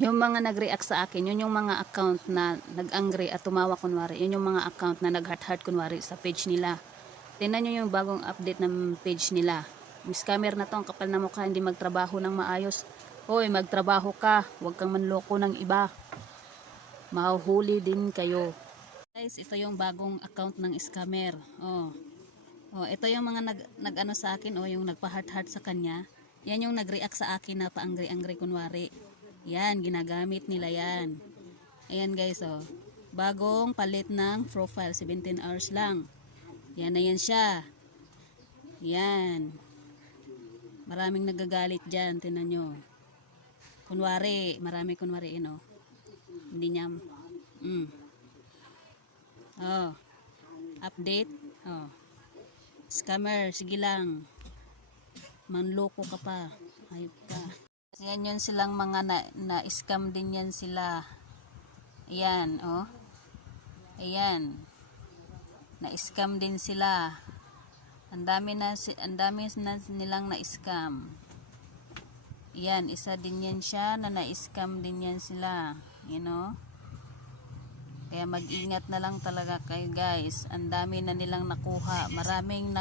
Yung mga nag-react sa akin, yun yung mga account na nag-angry at tumawa kunwari. Yun yung mga account na nag-heart-heart kunwari sa page nila. Tingnan nyo yung bagong update ng page nila. Yung scammer na to, ang kapal na mukha, hindi magtrabaho ng maayos. Hoy, magtrabaho ka, huwag kang manloko ng iba. Mahuhuli din kayo. Guys, ito yung bagong account ng scammer. Oh, ito yung mga nag-ano sa akin, yung nagpa-heart-heart sa kanya. Yan yung nag-react sa akin na pa-angry-angry kunwari. Yan, ginagamit nila yan. Ayan guys, bagong palit ng profile, 17 hours lang. Yan na yan siya. Yan. Maraming nagagalit dyan, tinan nyo. Kunwari, marami kunwari, Hindi niya, update. Scammer, sige lang. Manloko ka pa. Ayop ka. Yan yun silang mga na-scam din yan sila. Ayan, Ayan. Na-scam din sila. Ang dami na nilang na-scam. Ayan, isa din yan siya na na-scam din yan sila. Kaya mag-ingat na lang talaga kayo guys. Ang dami na nilang nakuha. Maraming